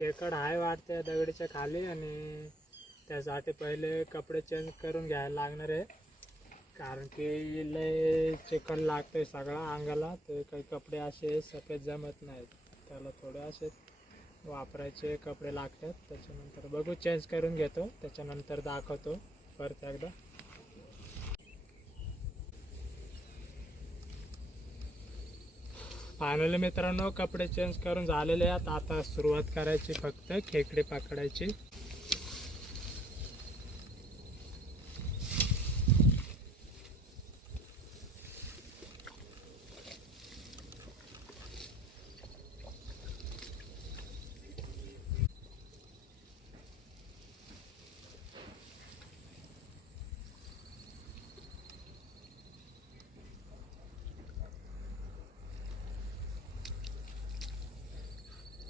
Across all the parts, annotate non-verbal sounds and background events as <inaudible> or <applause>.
खेकड आहे वाटते दगडीच्या खाली आणि त्यासाठी पहिले कपडे चेंज करून घ्यायला लागणार आहे. कारण की लय चिकन लागतंय सगळा अंगाला ते काही कपडे असे सफेद जमत नाहीत. त्याला थोडे असे वापरायचे कपडे लागतात. त्याच्यानंतर बघू चेंज करून घेतो. त्याच्यानंतर दाखवतो परत एकदा. फायनली मित्रांनो कपडे चेंज करून झालेले आहेत. आता सुरुवात करायची फक्त खेकडे पकडायची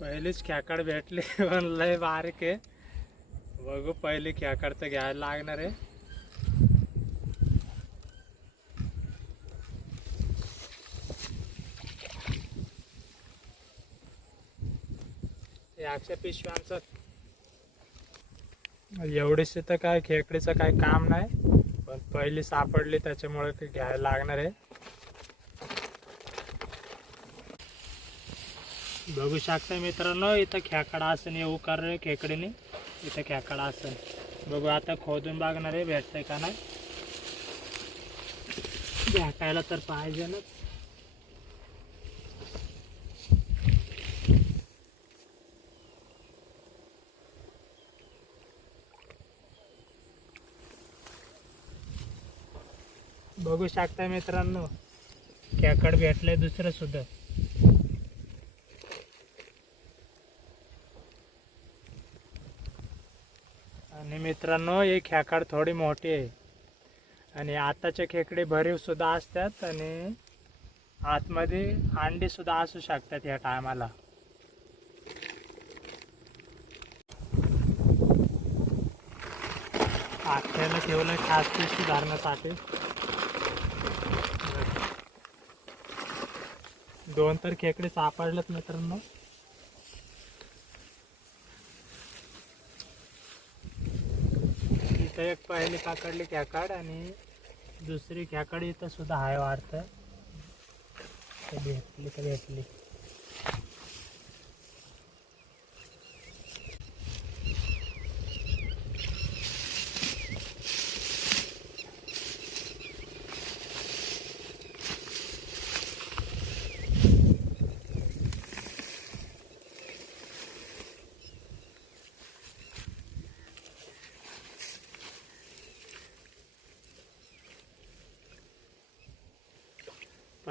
पहिलीच खेकड भेटली <laughs> पण लय बारीक आहे. बघू पहिली खेकड तर घ्यायला लागणार आहे. अक्षय पिशव्यांचं एवढीशी तर काय खेकडीचं काय काम नाही पण पहिली सापडली त्याच्यामुळे घ्यायला लागणार आहे. बघू शकता मित्रांनो इथं खेकडा असन येऊ कर रे खेकडीने. इथं खेकडा असन बघू आता खोदून बघणार आहे भेटतंय का नाही. भेटायला तर पाहिजे ना. बघू शकता मित्रांनो खेकड भेटलंय दुसरं सुद्धा आणि मित्रांनो ही खेकड थोडी मोठी आहे. आणि आताचे खेकडे भरीवसुद्धा असतात आणि आतमध्ये अंडीसुद्धा असू शकतात या टायमाला. आख्याला ठेवलं खास पिशवी सुधारण्यासाठी. दोन तर खेकडे सापडलेत मित्रांनो. इथं एक पहिली काकडली खेकाड आणि दुसरी खेकाड इथं सुद्धा हाय वाटतं तर भेटली तर भेटली.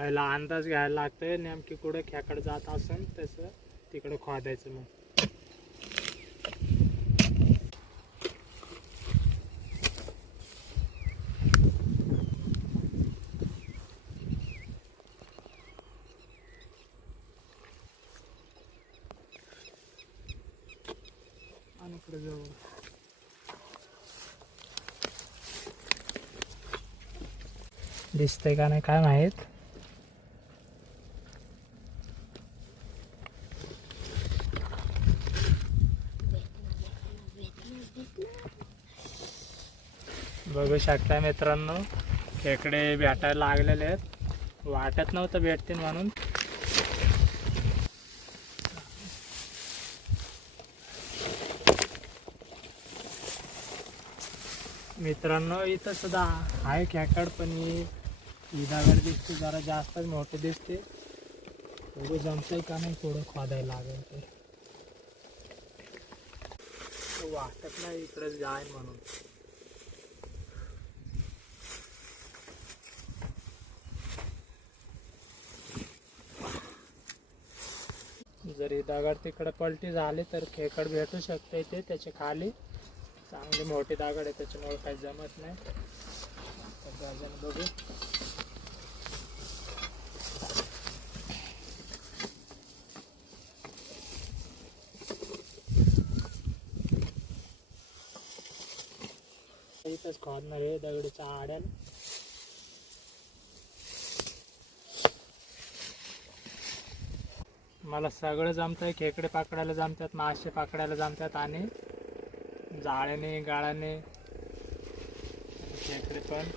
पहिला अंदाज घ्यायला लागतोय. नेमकी कुठं खेकड जात असेल तसं तिकडं खोदायचं मग. आणि इकडे जाऊ दिसतंय का नाही काय माहीत? बघू शकता मित्रांनो. खेकडे भेटायला लागलेले आहेत. वाटत नव्हतं भेटतील म्हणून. मित्रांनो इथं सुद्धा आहे खेकड पण ही ही दिसते जरा जास्तच मोठी दिसते. बघू जमतंय का नाही थोडं खोदायला लागेल ते वाटत नाही इकडे जाय म्हणून. ते दगड तिकडे पलटी झाली तर खेकड भेटू शकते ते त्याच्याखाली. चांगली मोठी दगड आहे त्याच्यामुळे काही जमत नाही. गाजन बघू. इथंच खोदणार आहे दगडीच्या आड्याला. मला सगळं जमतंय खेकडे पाकडायला जमतात मासे पकडायला जमतात आणि जाळ्याने गाळाने खेकडे पण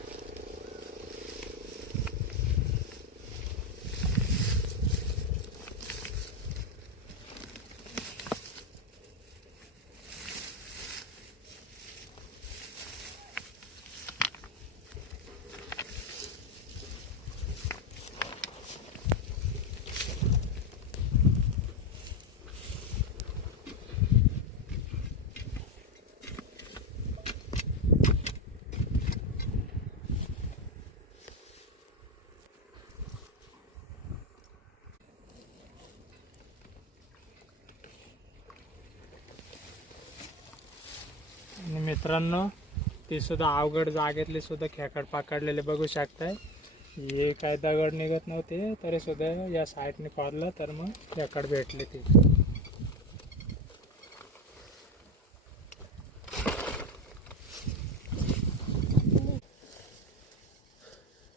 आणि मित्रांनो ते सुद्धा अवघड जागेतले सुद्धा खेकड पकडलेले बघू शकताय. हे काय दगड निघत नव्हते तरी सुद्धा या साईडने पाडलं तर मग खेकड भेटले ती.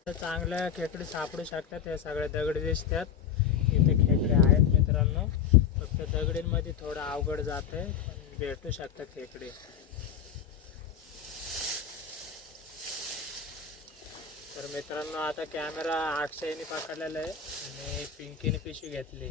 चांगल्या खेकडे सापडू शकतात या सगळ्या दगड दिसतात. इथे खेकडे आहेत मित्रांनो फक्त दगडींमध्ये थोडं अवघड जात आहे भेटू शकतात खेकडे. तर मित्रांनो आता कॅमेरा अक्षयने पकडलेला आहे आणि पिंकीने पिशवी घेतली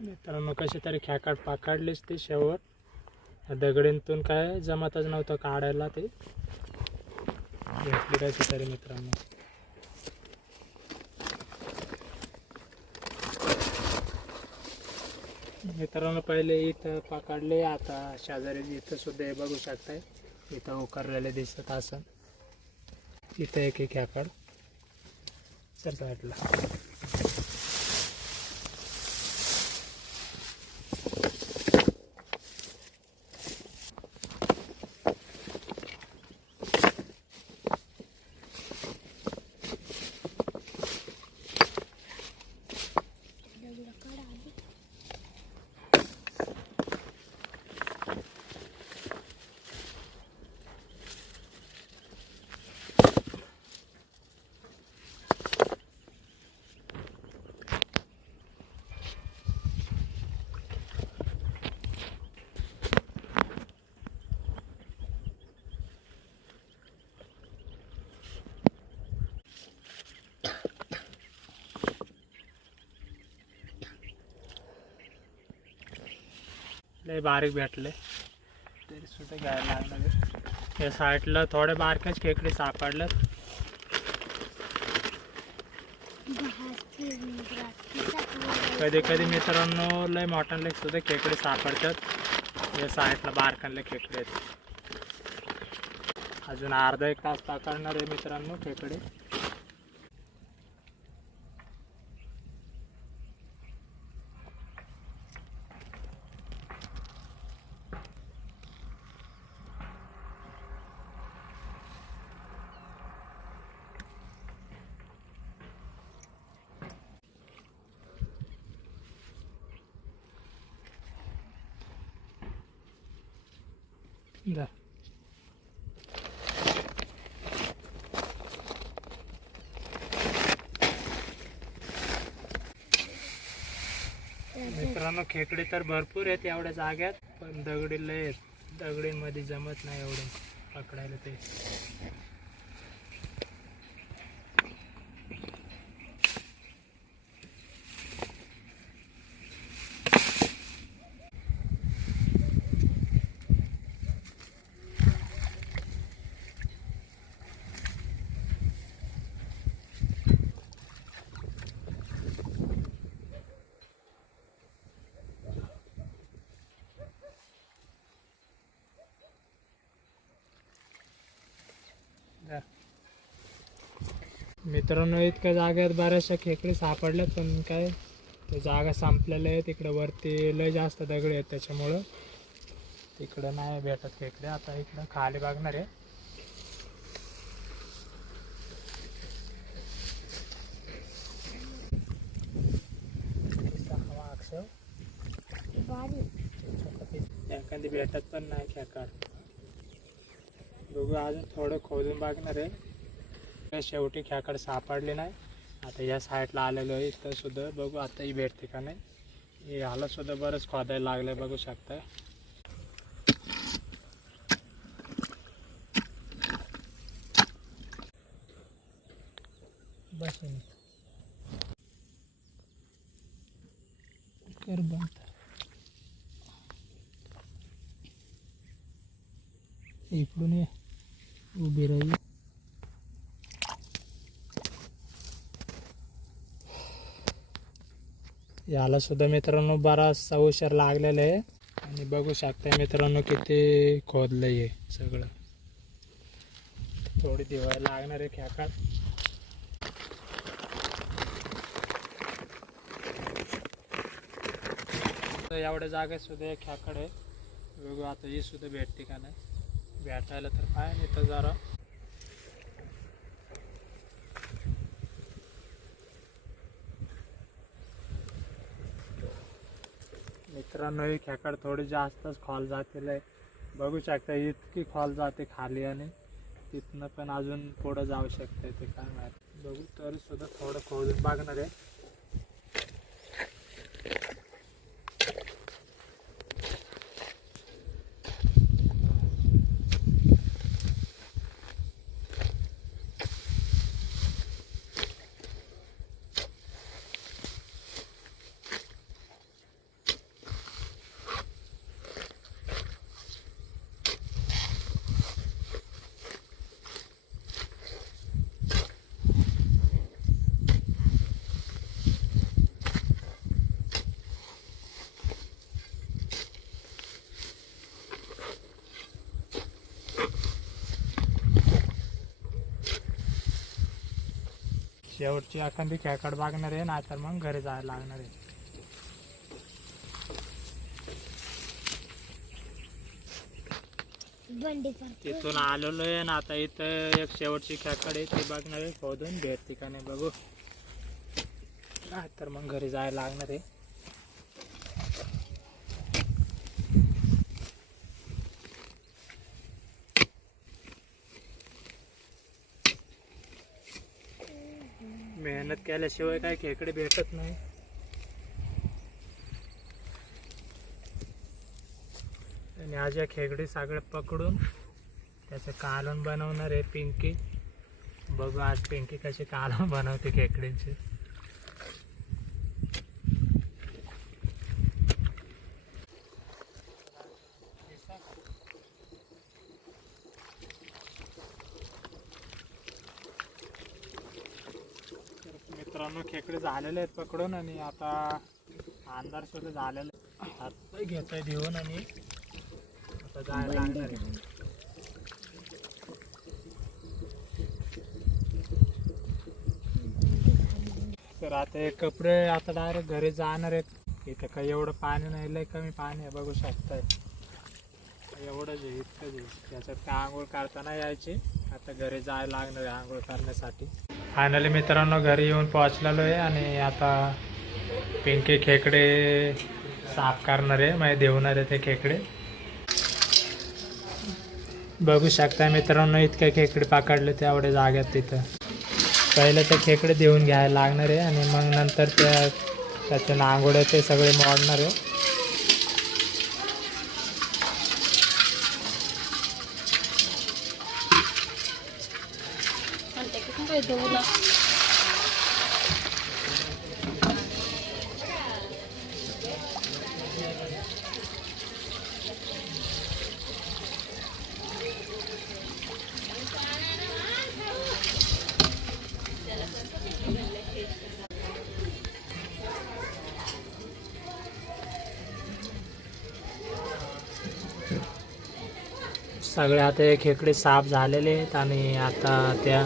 मित्रांनो कशी तरी खेकड पाकाडलेच ती शेवट. या दगडींतून काय जमतच नव्हतं काढायला ते. घेतली कशी तरी मित्रांनो. मित्रांनो पहिले इथं पाकाडले आता शेजारी इथं सुद्धा हे बघू शकताय. इथं उकरलेले दिसत असं इथं एक एक खेकड चल साईडला लय बारीक भेटले. तरी सुद्धा घ्यायला लागणार. या साईडला थोडे बारक्याच खेकडे सापडल्यात कधी कधी मित्रांनो लय मोठ्यांले सुद्धा खेकडे सापडतात. या साईडला बारकांले खेकडे आहेत. अजून अर्धा एक तास पकडणार आहे मित्रांनो खेकडे. जा मित्रांनो खेकडे तर भरपूर आहेत एवढ्या जाग्यात पण दगडी लय आहेत. दगडीमध्ये जमत नाही एवढं पकडायला ते. मित्रांनो इतक्या जागेत बऱ्याचशा खेकडे सापडल्यात पण काय ते जागा संपलेल्या आहे. तिकडं वरती लय जास्त दगड आहेत त्याच्यामुळं. तिकडं नाही भेटत खेकडे. आता इकडं खाली बघणार आहे. एखादी भेटत पण नाही खेकड बघू अजून थोडं खोदून बघणार आहे. शेवटी ह्याकडे सापडले नाही. आता या साईडला आलेलो आहे इथं सुद्धा बघू आता ही भेटते का नाही. हे ह्याला सुद्धा बरंच खोदायला लागलं बघू शकताय बस कर बंद. इकडून ये. याला सुद्धा मित्रांनो बराचसा उशीर लागलेला आहे. आणि बघू शकता मित्रांनो किती खोदलं आहे सगळं. थोडी दिवाळी लागणार आहे खेकात एवढ्या जागेत सुद्धा ख्याकड आहे. बघू आता ही सुद्धा भेटते का नाही. भेटायला तर काय नाही तर जरा. मित्रांनो ही खेकड थोडी जास्तच खोल जातील बघू शकता इतकी खोल जाते खाली आणि तिथनं पण अजून पुढं जाऊ शकते ते काय माहिती. बघू तरी सुद्धा थोडं खोल बघणार आहे. शेवटची एखादी खेकड बघणार आहे नाहीतर मग घरी जायला लागणार आहे. तिथून आलेलो आहे ना आता इथं एक शेवटची खेकड आहे ती बघणार आहे. भेटते का नाही बघू. तर मग घरी जायला लागणार आहे. मेहनत केल्याशिवाय काय खेकडे भेटत नाही. आणि आज या खेकडे सगळं पकडून त्याचं कालवण बनवणार आहे पिंकी. बघू आज पिंकी कशी कालवण बनवते खेकडींची. खेकडे झालेले आहेत पकडून आणि आता अंधार सुद्धा झालेलं आहे. हात घेत आहे देऊन आणि आता जायला लागणार आहे. तर आता हे कपडे आता डायरेक्ट घरी जाणार आहेत. इथं काही एवढं पाणी नाही लय कमी पाणी आहे बघू शकताय. एवढंच इतकं इतकंच त्याच्यात काय आंघोळ काढताना यायची. आता घरी जायला लागणार आहे आंघोळ करण्यासाठी. फायनली मित्रांनो घरी येऊन पोहोचलेलो आहे आणि आता पिंकी खेकडे साफ करणार आहे म्हणजे देवणार आहे ते खेकडे. बघू शकता मित्रांनो इतके खेकडे पकडले तेवढे जाग्यात तिथं. पहिले ते खेकडे देऊन घ्यायला लागणार आहे आणि मग नंतर त्या त्याच्या आंघोळ्या ते सगळे मोडणार आहे आणि ते सगळे आता हे खेकडे साफ झालेले आहेत आणि आता त्या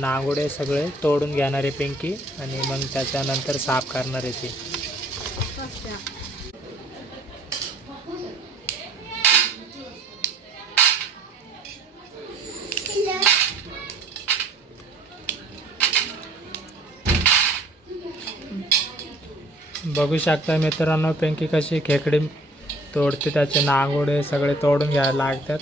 नांगोडे सगळे तोडून घेणार आहे पिंकी आणि मग त्याच्यानंतर साफ करणार आहे ती. बघू शकता मित्रांनो पिंकी कशी खेकडी तोडते त्याचे नांगोडे सगळे तोडून घ्यायला लागतात.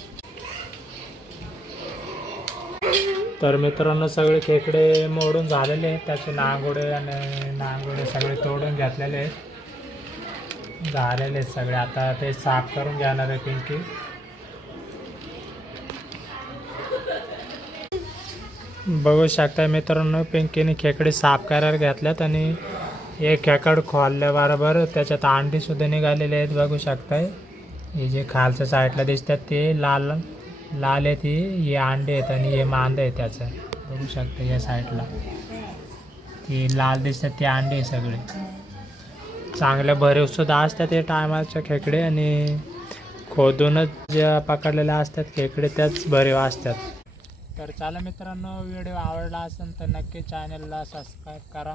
तर मित्रांनो सगळे खेकडे मोडून झालेले आहेत. त्याचे नांगोडे आणि नांगोडे सगळे तोडून घेतलेले आहेत. झालेले आहेत सगळे. आता ते साफ करून घेणार आहे पिंकी. बघू शकता मित्रांनो पिंकीने खेकडे साफ करायला घेतल्यात आणि एक खेकड खोलल्याबरोबर त्याच्यात अंडीसुद्धा निघालेले आहेत. बघू शकताय. हे जे खालच्या साईडला दिसतात ते लाल लाल आहे ती हे अंडे आहेत आणि हे मांद आहे त्याचं. बघू शकता या साईडला. ते लाल दिसतात ते अंडे आहे सगळे. चांगल्या भरवसुद्धा असतात ते टायमाचे खेकडे आणि खोदूनच ज्या पकडलेल्या असतात खेकडे त्याच भरीव असतात. तर चला मित्रांनो व्हिडिओ आवडला असेल तर नक्की चॅनलला सबस्क्राईब करा.